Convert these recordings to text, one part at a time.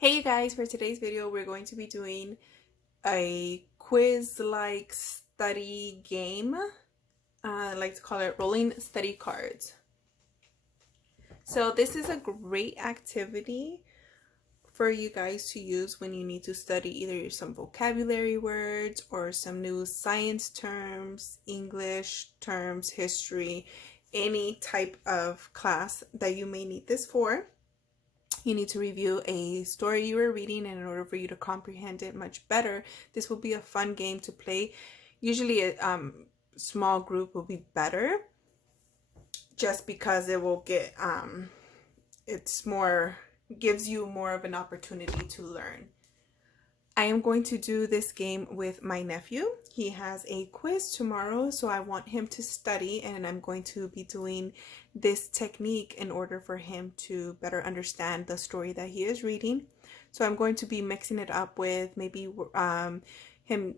Hey you guys, for today's video we're going to be doing a quiz-like study game. I like to call it rolling study cards. So this is a great activity for you guys to use when you need to study either some vocabulary words or some new science terms, English terms, history, any type of class that you may need this for. You need to review a story you were reading, and in order for you to comprehend it much better, this will be a fun game to play. Usually a small group will be better just because it will get it's more, gives you more of an opportunity to learn. I am going to do this game with my nephew. He has a quiz tomorrow, so I want him to study, and I'm going to be doing this technique in order for him to better understand the story that he is reading. So I'm going to be mixing it up with maybe him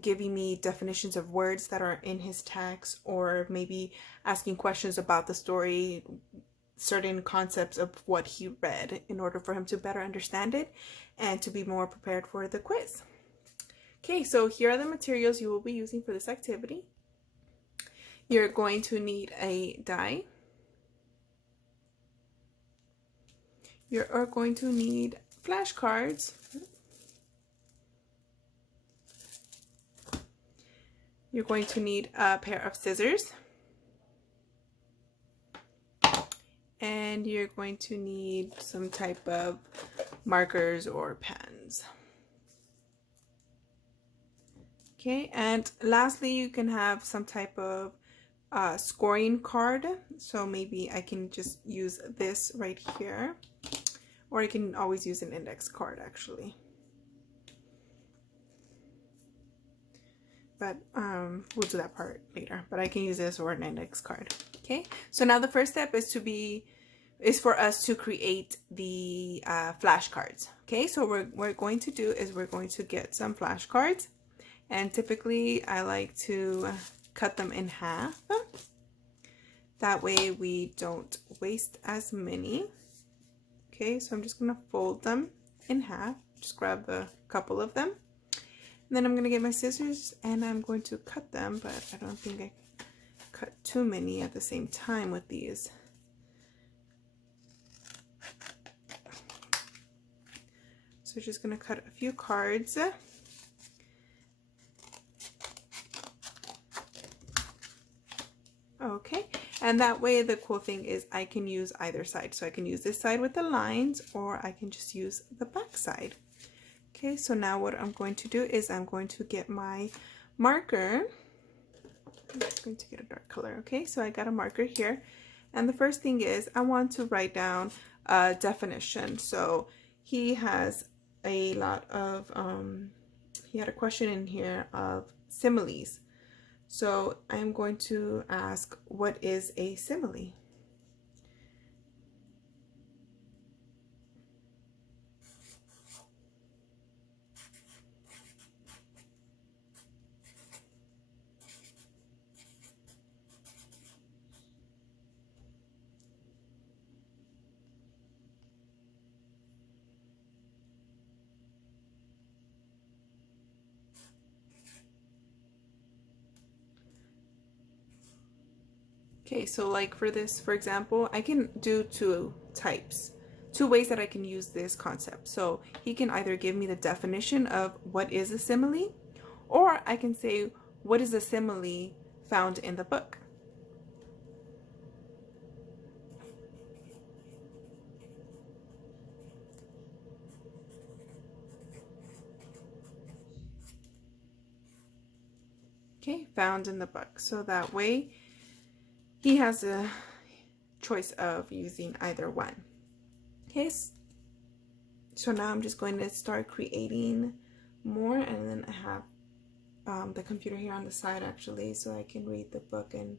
giving me definitions of words that are in his text, or maybe asking questions about the story, certain concepts of what he read, in order for him to better understand it and to be more prepared for the quiz. Okay, so here are the materials you will be using for this activity. You're going to need a die. You are going to need flashcards. You're going to need a pair of scissors. And you're going to need some type of markers or pens. Okay, and lastly, you can have some type of scoring card. So maybe I can just use this right here, or I can always use an index card actually. But we'll do that part later, but I can use this or an index card. Okay, so now the first step is for us to create the flashcards. Okay, so what we're going to do is we're going to get some flashcards, and typically I like to cut them in half. That way we don't waste as many. Okay, so I'm just gonna fold them in half. Just grab a couple of them. And then I'm gonna get my scissors and I'm going to cut them, but I don't think I cut too many at the same time with these. So just gonna cut a few cards. Okay, and that way the cool thing is I can use either side. So I can use this side with the lines, or I can just use the back side. Okay, so now what I'm going to do is I'm going to get my marker. I'm just going to get a dark color. Okay, so I got a marker here. And the first thing is I want to write down a definition. So he has a lot of, he had a question in here of similes. So I'm going to ask, what is a simile? Okay, so like for this, for example, I can do two ways that I can use this concept. So he can either give me the definition of what is a simile, or I can say, what is a simile found in the book? Okay, found in the book. So that way he has a choice of using either one. Okay, so now I'm just going to start creating more, and then I have the computer here on the side actually, so I can read the book and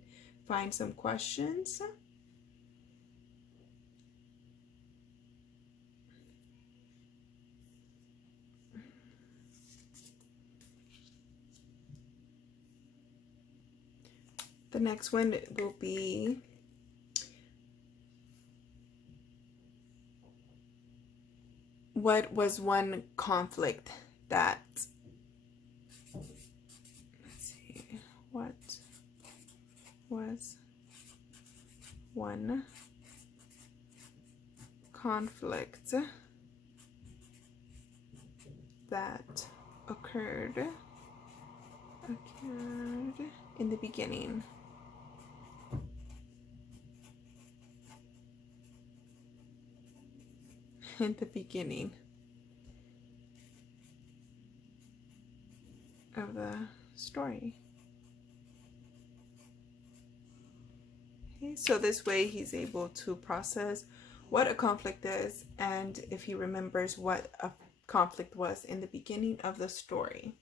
find some questions. The next one will be what was one conflict that, let's see, what was one conflict that occurred in the beginning? In the beginning of the story. Okay, so this way he's able to process what a conflict is and if he remembers what a conflict was in the beginning of the story.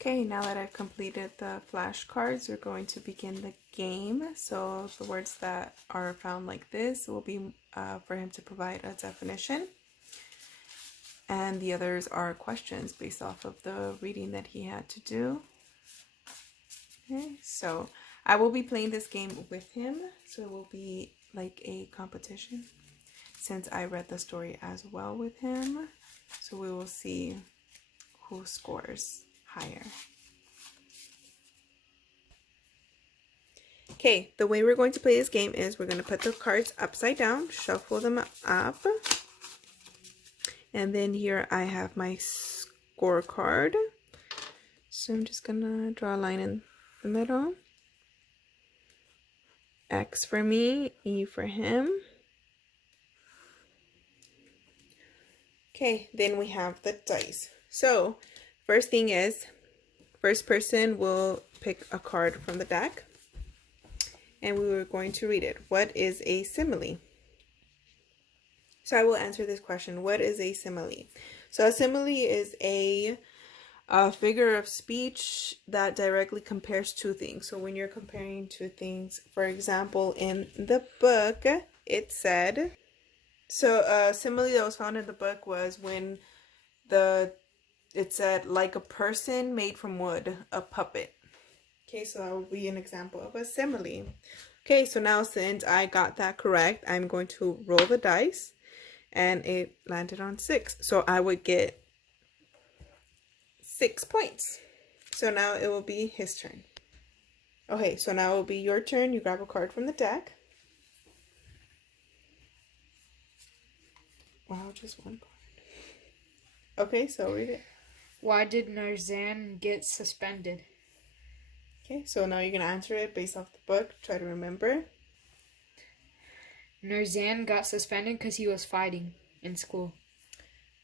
Okay, now that I've completed the flashcards, we're going to begin the game. So the words that are found like this will be for him to provide a definition. And the others are questions based off of the reading that he had to do. Okay, so I will be playing this game with him. So it will be like a competition since I read the story as well with him. So we will see who scores higher. Okay, the way we're going to play this game is we're going to put the cards upside down, shuffle them up, and then here I have my scorecard. So I'm just going to draw a line in the middle. X for me, E for him. Okay, then we have the dice. So first thing is, first person will pick a card from the deck and we were going to read it. What is a simile? So I will answer this question. What is a simile? So a simile is a A figure of speech that directly compares two things. So when you're comparing two things, for example, in the book, it said, so a simile that was found in the book was when it said, like a person made from wood, a puppet. Okay, so that would be an example of a simile. Okay, so now since I got that correct, I'm going to roll the dice, and it landed on 6. So I would get 6 points. So now it will be his turn. Okay, so now it will be your turn. You grab a card from the deck. Wow, just one card. Okay, so read it. Why did Narzan get suspended? Okay, so now you're going to answer it based off the book. Try to remember. Narzan got suspended because he was fighting in school.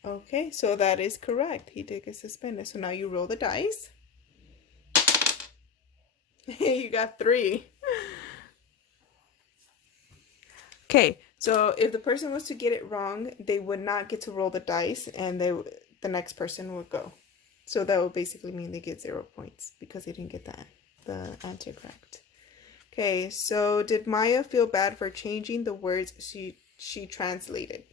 Okay, so that is correct. He did get suspended. So now you roll the dice. You got 3. Okay, so if the person was to get it wrong, they would not get to roll the dice, and the next person would go. So that would basically mean they get 0 points because they didn't get the answer correct. Okay, so did Maya feel bad for changing the words she translated?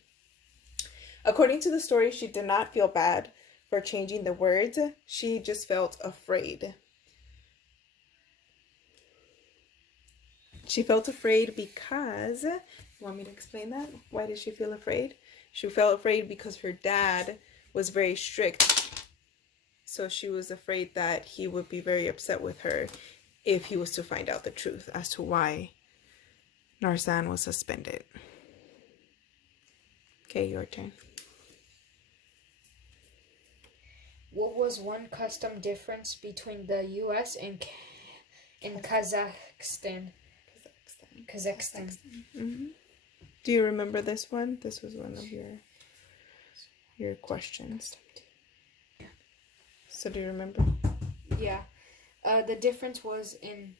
According to the story, she did not feel bad for changing the words. She just felt afraid. She felt afraid because... You want me to explain that? Why did she feel afraid? She felt afraid because her dad was very strict. So she was afraid that he would be very upset with her if he was to find out the truth as to why Narzan was suspended. Okay, your turn. What was one custom difference between the U.S. and Kazakhstan? Kazakhstan. Mm-hmm. Do you remember this one? This was one of your questions. So do you remember? Yeah. The difference was in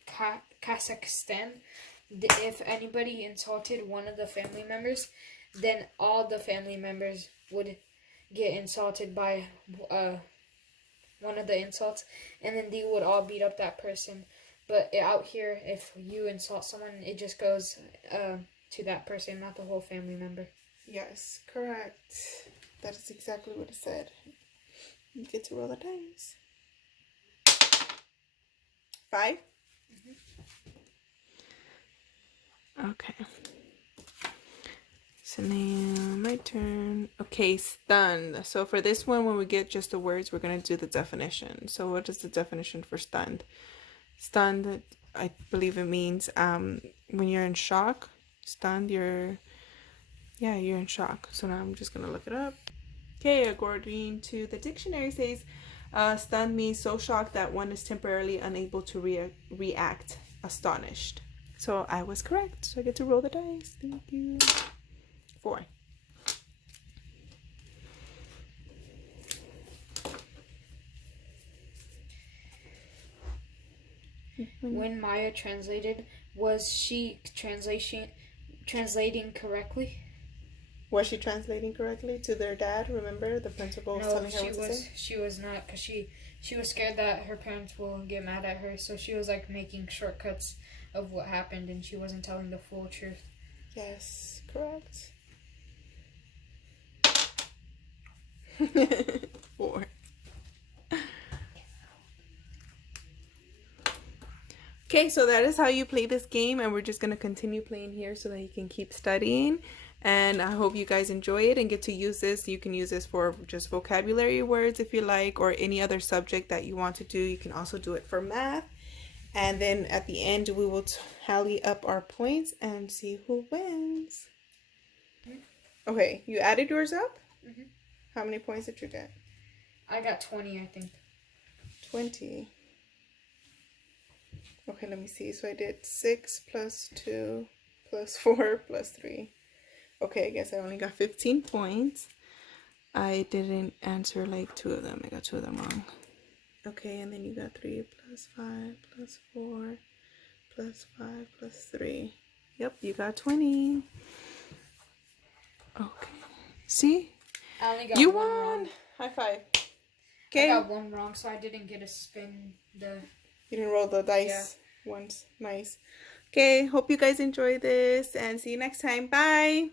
Kazakhstan, if anybody insulted one of the family members, then all the family members would get insulted by one of the insults, and then they would all beat up that person. But out here, if you insult someone, it just goes to that person, not the whole family member. Yes, correct. That is exactly what it said. You get to roll the dice. 5? Mm-hmm. Okay. So now my turn. Okay, stunned. So for this one, when we get just the words, we're going to do the definition. So what is the definition for stunned? Stunned, I believe it means when you're in shock. Stunned, you're in shock. So now I'm just going to look it up. Okay, according to the dictionary, says stunned means so shocked that one is temporarily unable to react, astonished. So I was correct. So I get to roll the dice. Thank you. 4. When Maya translated, was she translating correctly? Was she translating correctly to their dad? Remember, the principal was telling her what to say? She was not, because she was scared that her parents will get mad at her, so she was like making shortcuts of what happened, and she wasn't telling the full truth. Yes, correct. 4. Okay, so that is how you play this game, and we're just going to continue playing here so that you can keep studying. And I hope you guys enjoy it and get to use this. You can use this for just vocabulary words if you like, or any other subject that you want to do. You can also do it for math. And then at the end, we will tally up our points and see who wins. Okay, you added yours up? Mm-hmm. How many points did you get? I got 20, I think. 20. Okay, let me see. So I did 6 plus 2 plus 4 plus 3. Okay, I guess I only got 15 points. I didn't answer like 2 of them. I got 2 of them wrong. Okay, and then you got 3 plus 5 plus 4 plus 5 plus 3. Yep, you got 20. Okay. See? I only got you one won! wrong. High five. I Okay. got one wrong, so I didn't get to spin the. You didn't roll the dice once. Nice. Okay, hope you guys enjoy this and see you next time. Bye.